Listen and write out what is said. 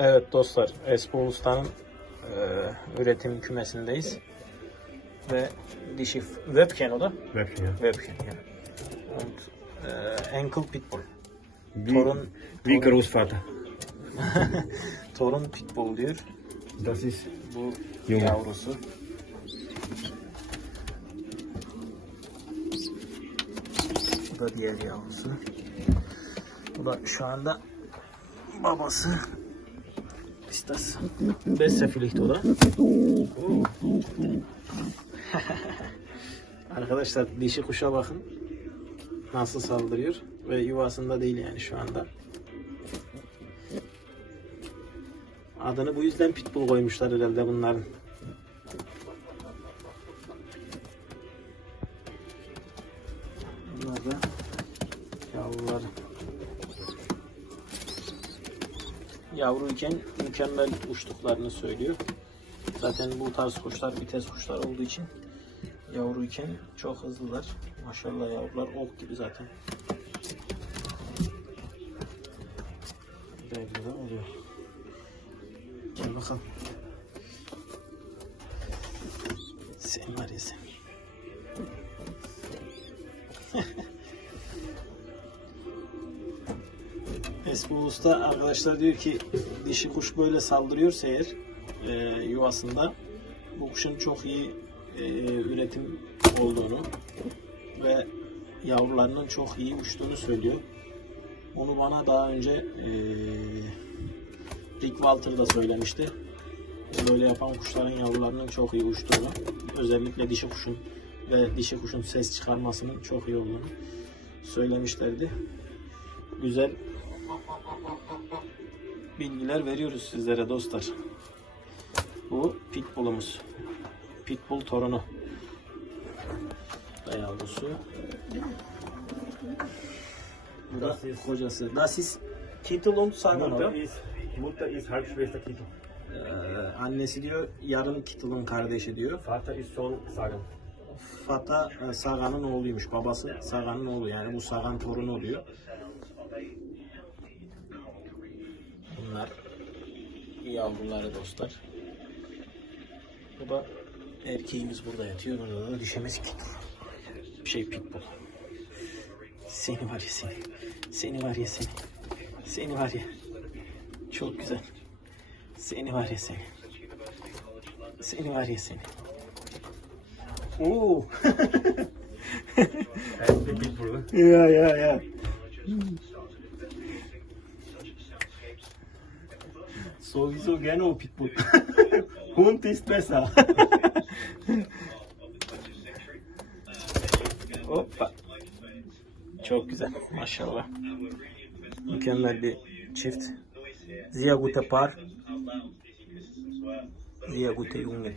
Evet dostlar, Espo Usta'nın e, üretim kümesindeyiz. Ve dişi Webken o da. Webchen, ja. Webken. Und e, Enkel Pitbull. Wie, Torun, wie Großvater. torun Pitbull diyor. Das ist Bu Junge. yavrusu. Bu da diğer yavrusu. Bu da şu anda babası. Ist das besser vielleicht oder? Arkadaşlar dişi kuşa bakın. Nasıl saldırıyor ve yuvasında değil yani şu anda. Adını bu yüzden pitbull koymuşlar herhalde bunların. Bunlar da yavrular. Yavruyken mükemmel uçtuklarını söylüyor. Zaten bu tarz kuşlar vites kuşlar olduğu için yavruyken çok hızlılar. Maşallah yavrular ok gibi zaten. De oluyor. Gel bakalım. Sen var ya sen. Esma Usta arkadaşlar diyor ki dişi kuş böyle saldırıyorsa eğer e, yuvasında bu kuşun çok iyi e, üretim olduğunu ve yavrularının çok iyi uçtuğunu söylüyor. Onu bana daha önce e, Rick Walter da söylemişti. Böyle yapan kuşların yavrularının çok iyi uçtuğunu, özellikle dişi kuşun ve dişi kuşun ses çıkarmasının çok iyi olduğunu söylemişlerdi. Güzel bilgiler veriyoruz sizlere dostlar. Bu Pitbull'umuz. Pitbull torunu. Yavrusu. Bu da kocası. Das ist Titel und Sagan Mutter ist, Halbschwester Tito. Ee, annesi diyor yarım Titel'ın kardeşi diyor. Vater ist Sohn Sagan. Fata e, Sagan'ın oğluymuş. Babası Sagan'ın oğlu yani bu Sagan torunu oluyor. Bunlar yavruları dostlar. Bu da erkeğimiz burada yatıyor. Burada da dişimiz pitbull. Şey pitbull. Seni var ya seni. Seni var ya seni. Seni var ya. Çok güzel. Seni var ya seni. Seni var ya seni. Oo. Er ist der Pitbull, ne? So is again no people. Hunt is special. Hoppa. Çok güzel maşallah. Mükemmel bir çift. Ziya Gute Par. Ziya Gute Jungen.